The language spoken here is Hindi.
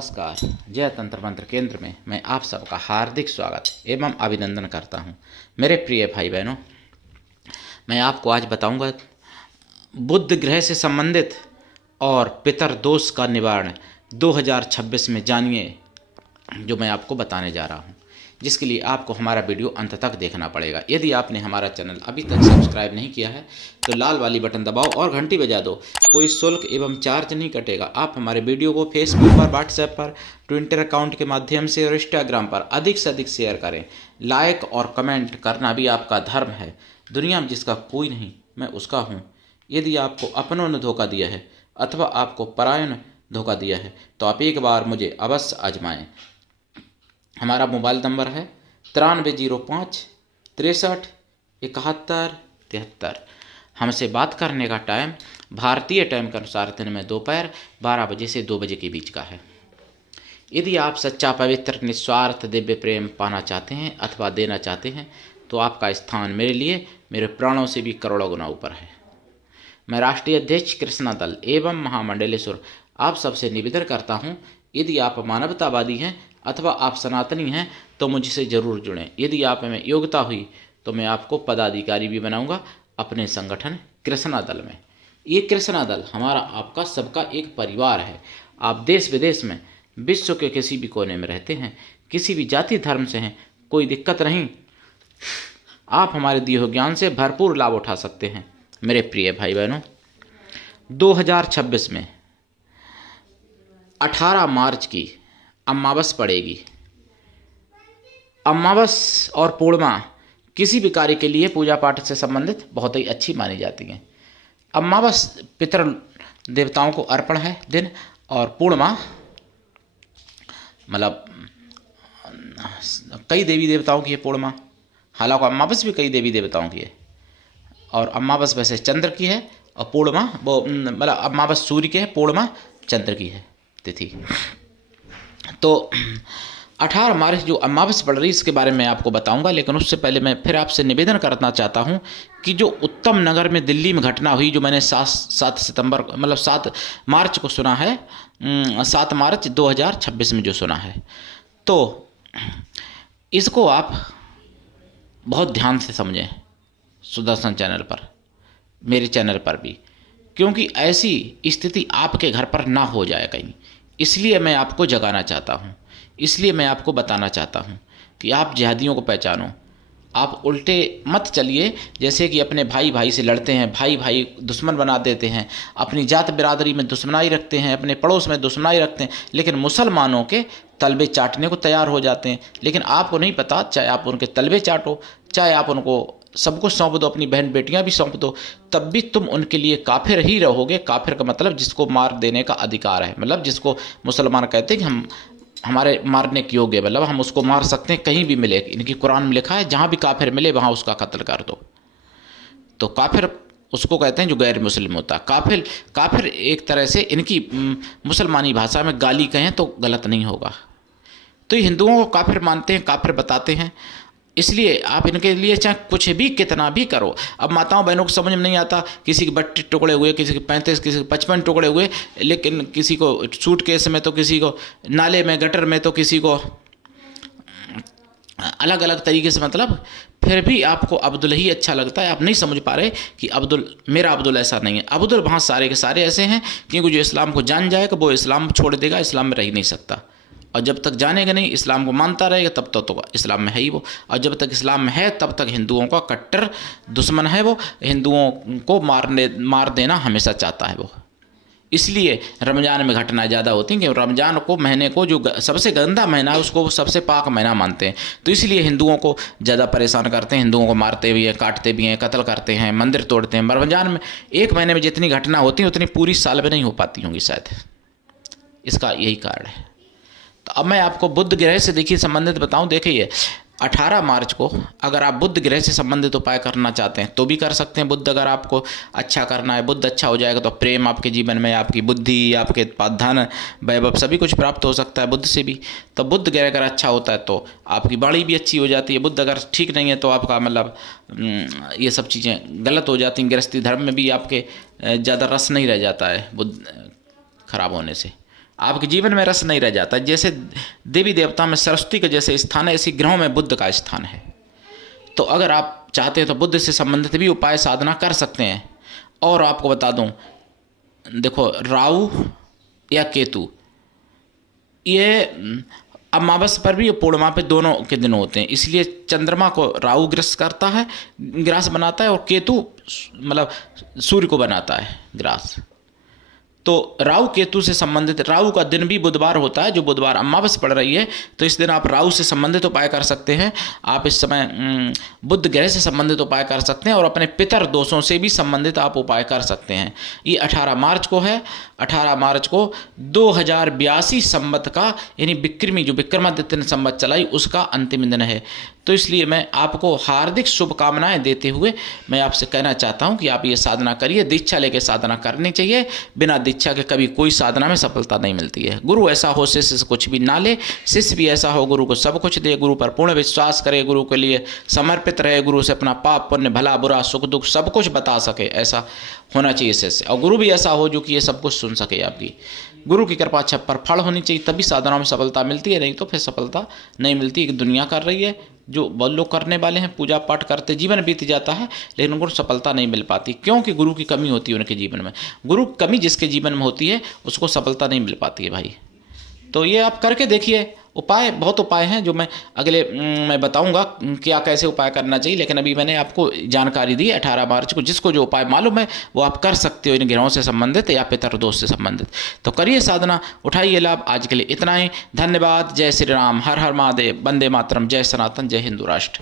नमस्कार। जय तंत्र मंत्र केंद्र में मैं आप सबका हार्दिक स्वागत एवं अभिनंदन करता हूं। मेरे प्रिय भाई बहनों, मैं आपको आज बताऊंगा बुध ग्रह से संबंधित और पितर दोष का निवारण 2026 में। जानिए जो मैं आपको बताने जा रहा हूं, जिसके लिए आपको हमारा वीडियो अंत तक देखना पड़ेगा। यदि आपने हमारा चैनल अभी तक सब्सक्राइब नहीं किया है तो लाल वाली बटन दबाओ और घंटी बजा दो। कोई शुल्क एवं चार्ज नहीं कटेगा। आप हमारे वीडियो को फेसबुक पर, व्हाट्सएप पर, ट्विटर अकाउंट के माध्यम से और इंस्टाग्राम पर अधिक से अधिक शेयर करें। लाइक और कमेंट करना भी आपका धर्म है। दुनिया में जिसका कोई नहीं, मैं उसका हूँ। यदि आपको अपनों ने धोखा दिया है अथवा आपको परायों ने धोखा दिया है तो आप एक बार मुझे अवश्य आजमाएं। हमारा मोबाइल नंबर है 9305 63 71 73। हमसे बात करने का टाइम भारतीय टाइम के अनुसार दिन में दोपहर 12 बजे से 2 बजे के बीच का है। यदि आप सच्चा, पवित्र, निस्वार्थ दिव्य प्रेम पाना चाहते हैं अथवा देना चाहते हैं तो आपका स्थान मेरे लिए मेरे प्राणों से भी करोड़ों गुना ऊपर है। मैं राष्ट्रीय अध्यक्ष कृष्णा दल एवं महामंडलेश्वर आप सबसे निवेदन करता हूँ, यदि आप मानवतावादी हैं अथवा आप सनातनी हैं तो मुझसे ज़रूर जुड़ें। यदि आप में योग्यता हुई तो मैं आपको पदाधिकारी भी बनाऊंगा अपने संगठन कृष्णा दल में। ये कृष्णा दल हमारा आपका सबका एक परिवार है। आप देश विदेश में, विश्व के किसी भी कोने में रहते हैं, किसी भी जाति धर्म से हैं, कोई दिक्कत नहीं। आप हमारे दिए हुए ज्ञान से भरपूर लाभ उठा सकते हैं। मेरे प्रिय भाई बहनों, 2026 में 18 मार्च की अमावस पड़ेगी। अमावस और पूर्णिमा किसी भी कार्य के लिए पूजा पाठ से संबंधित बहुत ही अच्छी मानी जाती हैं। अमावस पितर देवताओं को अर्पण है दिन, और पूर्णिमा मतलब कई देवी देवताओं की है पूर्णिमा। हालांकि अमावस भी कई देवी देवताओं की है, और अमावस वैसे चंद्र की है और पूर्णिमा वो मतलब अमावस सूर्य की है, पूर्णिमा चंद्र की है तिथि। तो 18 मार्च जो अमावस पड़ रही है इसके बारे में आपको बताऊंगा, लेकिन उससे पहले मैं फिर आपसे निवेदन करना चाहता हूं कि जो उत्तम नगर में दिल्ली में घटना हुई, जो मैंने 7 मार्च को सुना है, 7 मार्च 2026 में जो सुना है, तो इसको आप बहुत ध्यान से समझें सुदर्शन चैनल पर, मेरे चैनल पर भी, क्योंकि ऐसी स्थिति आपके घर पर ना हो जाए कहीं। इसलिए मैं आपको जगाना चाहता हूँ, इसलिए मैं आपको बताना चाहता हूँ कि आप जिहादियों को पहचानो। आप उल्टे मत चलिए, जैसे कि अपने भाई भाई से लड़ते हैं, भाई भाई दुश्मन बना देते हैं, अपनी जात बिरादरी में दुश्मनाई रखते हैं, अपने पड़ोस में दुश्मनाई रखते हैं, लेकिन मुसलमानों के तलबे चाटने को तैयार हो जाते हैं। लेकिन आपको नहीं पता, चाहे आप उनके तलबे चाटो, चाहे आप उनको सबको सौंप दो, अपनी बहन बेटियां भी सौंप दो, तब भी तुम उनके लिए काफिर ही रहोगे। काफिर का मतलब जिसको मार देने का अधिकार है, मतलब जिसको मुसलमान कहते हैं कि हम हमारे मारने के योग्य, मतलब हम उसको मार सकते हैं, कहीं भी मिले। इनकी कुरान में लिखा है जहाँ भी काफिर मिले वहाँ उसका कत्ल कर दो। तो काफिर उसको कहते हैं जो गैर मुस्लिम होता है। काफिर एक तरह से इनकी मुसलमानी भाषा में गाली कहें तो गलत नहीं होगा। तो ये हिंदुओं को काफिर मानते हैं, काफिर बताते हैं, इसलिए आप इनके लिए चाहे कुछ भी कितना भी करो। अब माताओं बहनों को समझ में नहीं आता, किसी के 32 टुकड़े हुए, किसी के 35, किसी के 55 टुकड़े हुए, लेकिन किसी को सूटकेस में, तो किसी को नाले में, गटर में, तो किसी को अलग अलग तरीके से, मतलब फिर भी आपको अब्दुल ही अच्छा लगता है। आप नहीं समझ पा रहे कि मेरा अब्दुल ऐसा नहीं है। अब्दुल वहाँ सारे के सारे ऐसे हैं, क्योंकि जो इस्लाम को जान जाएगा वो इस्लाम छोड़ देगा, इस्लाम में रह ही नहीं सकता। और जब तक जानेगा नहीं, इस्लाम को मानता रहेगा, तब तक तो इस्लाम में है ही वो। और जब तक इस्लाम में है तब तक हिंदुओं का कट्टर दुश्मन है वो। हिंदुओं को मार देना हमेशा चाहता है वो। इसलिए रमज़ान में घटनाएं ज़्यादा होती हैं, कि रमज़ान को महीने को जो सबसे गंदा महीना है उसको सबसे पाक महीना मानते हैं। तो इसलिए हिंदुओं को ज़्यादा परेशान करते हैं, हिंदुओं को मारते भी हैं, काटते भी हैं, कत्ल करते हैं, मंदिर तोड़ते हैं। रमज़ान में एक महीने में जितनी घटना होती है उतनी पूरी साल में नहीं हो पाती होंगी शायद। इसका यही कारण है। तो अब मैं आपको बुध ग्रह से देखिए संबंधित बताऊं। देखिए 18 मार्च को अगर आप बुध ग्रह से संबंधित उपाय करना चाहते हैं तो भी कर सकते हैं। बुध अगर आपको अच्छा करना है, बुध अच्छा हो जाएगा तो प्रेम आपके जीवन में, आपकी बुद्धि, आपके पास धन, वैभव सभी कुछ प्राप्त हो सकता है बुध से भी। तो बुध ग्रह अगर अच्छा होता है तो आपकी वाणी भी अच्छी हो जाती है। बुध अगर ठीक नहीं है तो आपका मतलब ये सब चीज़ें गलत हो जाती हैं। गृहस्थी धर्म में भी आपके ज़्यादा रस नहीं रह जाता है बुध खराब होने से। आपके जीवन में रस नहीं रह जाता। जैसे देवी देवता में सरस्वती का जैसे स्थान है, इसी ग्रहों में बुद्ध का स्थान है। तो अगर आप चाहते हैं तो बुद्ध से संबंधित भी उपाय साधना कर सकते हैं। और आपको बता दूं, देखो राहु या केतु ये अमावस्या पर भी और पूर्णिमा पे दोनों के दिन होते हैं, इसलिए चंद्रमा को राहु ग्रस करता है, ग्रास बनाता है, और केतु मतलब सूर्य को बनाता है ग्रास। तो राहु केतु से संबंधित, राहु का दिन भी बुधवार होता है, जो बुधवार अमावस्या पड़ रही है, तो इस दिन आप राहु से संबंधित उपाय कर सकते हैं। आप इस समय बुध ग्रह से संबंधित उपाय कर सकते हैं, और अपने पितर दोषों से भी संबंधित आप उपाय कर सकते हैं। ये 18 मार्च को है। 18 मार्च को 2082 संवत का, यानी विक्रमी जो विक्रमादित्य ने संवत चलाई उसका अंतिम दिन है। तो इसलिए मैं आपको हार्दिक शुभकामनाएं देते हुए मैं आपसे कहना चाहता हूं कि आप ये साधना करिए। दीक्षा लेके साधना करनी चाहिए, बिना दीक्षा के कभी कोई साधना में सफलता नहीं मिलती है। गुरु ऐसा हो शिष्य से कुछ भी ना ले, शिष्य भी ऐसा हो गुरु को सब कुछ दे, गुरु पर पूर्ण विश्वास करे, गुरु के लिए समर्पित रहे, गुरु से अपना पाप पुण्य भला बुरा सुख दुख सब कुछ बता सके, ऐसा होना चाहिए शिष्य। और गुरु भी ऐसा हो जो कि ये सब कुछ सुन सके आपकी। गुरु की कृपा छप्पर फल होनी चाहिए, तभी साधना में सफलता मिलती है, नहीं तो फिर सफलता नहीं मिलती। एक दुनिया कर रही है, जो बहुत लोग करने वाले हैं, पूजा पाठ करते जीवन बीत जाता है, लेकिन उनको सफलता नहीं मिल पाती, क्योंकि गुरु की कमी होती है उनके जीवन में। गुरु की कमी जिसके जीवन में होती है उसको सफलता नहीं मिल पाती है भाई। तो ये आप करके देखिए। उपाय, बहुत उपाय हैं जो मैं अगले मैं बताऊंगा क्या कैसे उपाय करना चाहिए, लेकिन अभी मैंने आपको जानकारी दी 18 मार्च को। जिसको जो उपाय मालूम है वो आप कर सकते हो, इन ग्रहों से संबंधित या पितर दोष से संबंधित। तो करिए साधना, उठाइए लाभ। आज के लिए इतना ही। धन्यवाद। जय श्री राम, हर हर महादेव, वंदे मातरम, जय सनातन, जय हिंदू राष्ट्र।